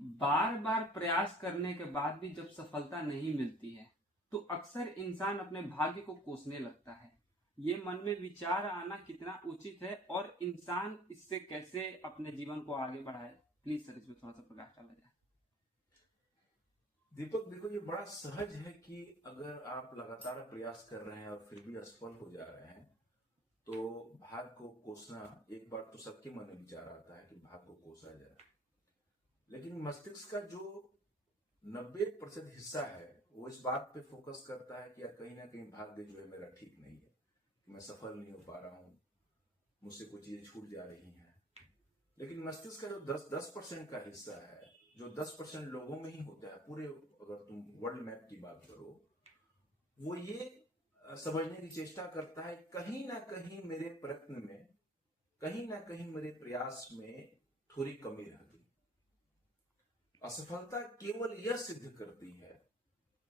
बार बार प्रयास करने के बाद भी जब सफलता नहीं मिलती है तो अक्सर इंसान अपने भाग्य को कोसने लगता है। ये मन में विचार आना कितना उचित है और इंसान इससे कैसे अपने जीवन को आगे बढ़ाए? प्लीज सर, इसमें थोड़ा सा प्रकाश डाला जाए। दीपक देखो, ये बड़ा सहज है कि अगर आप लगातार प्रयास कर रहे हैं और फिर भी असफल हो जा रहे हैं तो भाग्य को कोसना, एक बार तो सबके मन में विचार आता है कि भाग्य को कोसा जाए। लेकिन मस्तिष्क का जो 90% हिस्सा है वो इस बात पे फोकस करता है कि यार कहीं ना कहीं भाग्य जो है मेरा ठीक नहीं है, कि मैं सफल नहीं हो पा रहा हूँ, मुझसे कुछ चीजें छूट जा रही हैं। लेकिन मस्तिष्क का जो 10% का हिस्सा है, जो 10% लोगों में ही होता है पूरे, अगर तुम वर्ल्ड मैप की बात करो, वो ये समझने की चेष्टा करता है कहीं ना कहीं मेरे प्रयत्न में, कहीं ना कहीं मेरे प्रयास में थोड़ी कमी रह गई। असफलता केवल यह सिद्ध करती है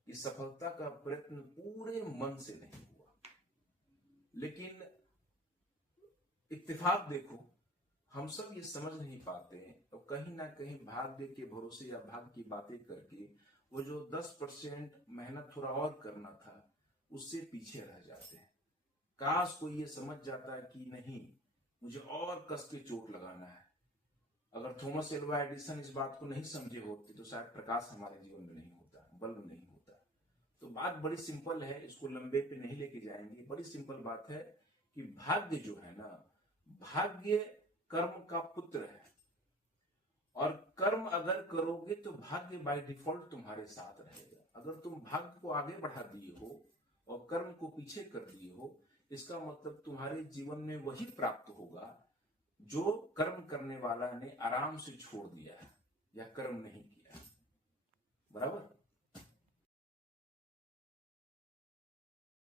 कि सफलता का प्रयत्न पूरे मन से नहीं हुआ। लेकिन इत्तेफाक देखो, हम सब ये समझ नहीं पाते हैं और तो कहीं ना कहीं भाग्य के भरोसे या भाग्य की बातें करके वो जो 10% मेहनत थोड़ा और करना था उससे पीछे रह जाते हैं। काश कोई ये समझ जाता है कि नहीं, मुझे और कस के चोट लगाना है। अगर थॉमस एल्वा एडिसन इस बात को नहीं समझे होते तो शायद प्रकाश हमारे जीवन में नहीं होता, बल्ब नहीं होता। तो बात बड़ी सिंपल है, इसको लंबे पे नहीं लेके जाएंगे। बड़ी सिंपल बात है कि भाग्य जो है ना, भाग्य कर्म का पुत्र है और कर्म अगर करोगे तो भाग्य बाय डिफॉल्ट तुम्हारे साथ रहेगा। अगर तुम भाग्य को आगे बढ़ा दिए हो और कर्म को पीछे कर दिए हो, इसका मतलब तुम्हारे जीवन में वही प्राप्त होगा जो कर्म करने वाला ने आराम से छोड़ दिया है या कर्म नहीं किया। बराबर।